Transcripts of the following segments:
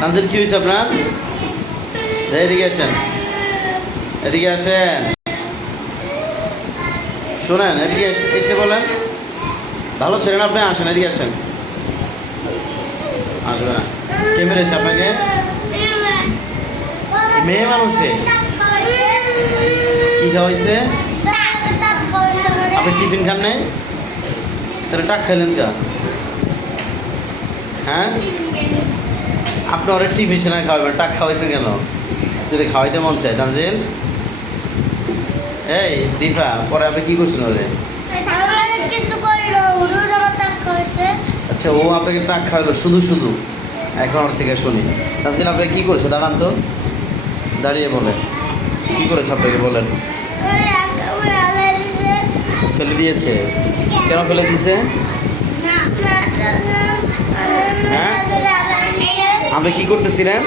তানজিল কি হয়েছে আপনার? এদিকে আসেন। এদিকে আসেন। শোনেন এদিকে এসে বলেন। ভালো ছিলেন আপনি? আসেন এদিকে আসেন। আসবে না। কে মেরেছে আপনাকে? মেয়ে মানুষে। কি খাওয়াইছে? আপনি টিফিন খান নাই? তাহলে টাক খাইলেন কা? হ্যাঁ? আপনি ওরা টিফিন সেনা খাওয়াবেন টাক খাওয়াইছেন কেন যদি খাওয়াইতে মন চায় তানজিল এই রিফা পরে আপনি কি করছেন ওরে আচ্ছা ও আপনাকে টাক খাওয়ালো শুধু শুধু এখন ওর থেকে শুনি তানজিল আপনি কি করছে দাঁড়ান তো দাঁড়িয়ে বলেন কি করেছে আপনাকে বলেন ফেলে দিয়েছে কেন ফেলে দিয়েছে হ্যাঁ? আপনি কি করতেছিলেন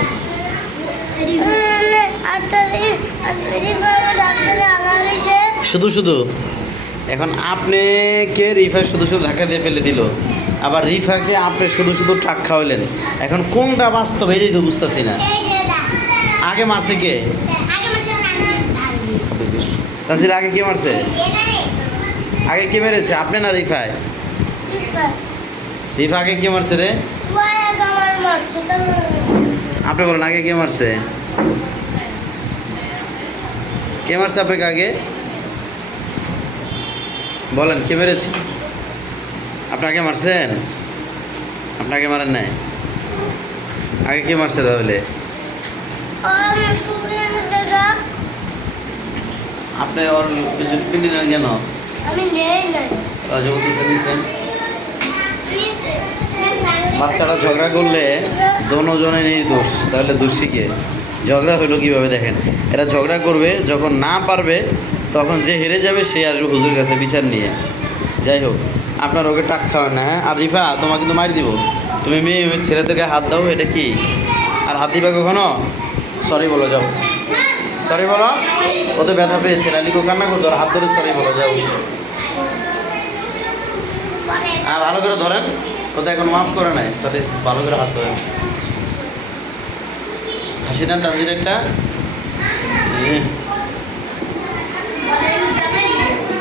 শুধু শুধু। এখন আপনাকে রিফা শুধু শুধু ধাক্কা দিয়ে ফেলে দিল? আবার রিফাকে আপনি শুধু শুধু টাক খাওয়ালেন। এখন কোনটা বাস্তব এটাই তো বুঝতেছি না। আগে মারছে কে? তাসির আগে কে মারছে? আগে কে মেরেছে? আপনি না রিফায়? রিফা, আগে কে মারছে রে? আপনি বলেন আগে কে মারছে? কে মারছে আপনাকে আগে? বলেন কে মেরেছে? আপনাকে মারছেন? আপনাকে মারেন নাই? আগে কে মারছে তাহলে? আপনি ওর পিন্ডি নেন কেন? আমি নেই নাই। রাজবতী বাচ্চারা ঝগড়া করলে দোনোজনেরই দোষ, তাহলে দোষীকে ঝগড়া হলো কীভাবে দেখেন? এরা ঝগড়া করবে, যখন না পারবে, তখন যে হেরে যাবে, সে আসবে হুজুর কাছে বিচার নিয়ে। যাই হোক, আপনার ওকে টাক খাওয়ান হ্যাঁ? আর রিফা, তোমাকে কিন্তু মারি দিব। তুমি মেয়ে ছেলেদেরকে হাত দাও, এটা কি? আর হাত দিবে কখনো? সরি বলো, যাও। সরি বলো? ও তো ব্যথা পেয়েছে নালিকো কান্না করতো, আর হাত ধরে সরি বলো, যাও। হ্যাঁ ভালো করে ধরেন। ও তো এখন মাফ করে নাই সরি ভালো করে হাত ধরে হাসিনা তাজির একটা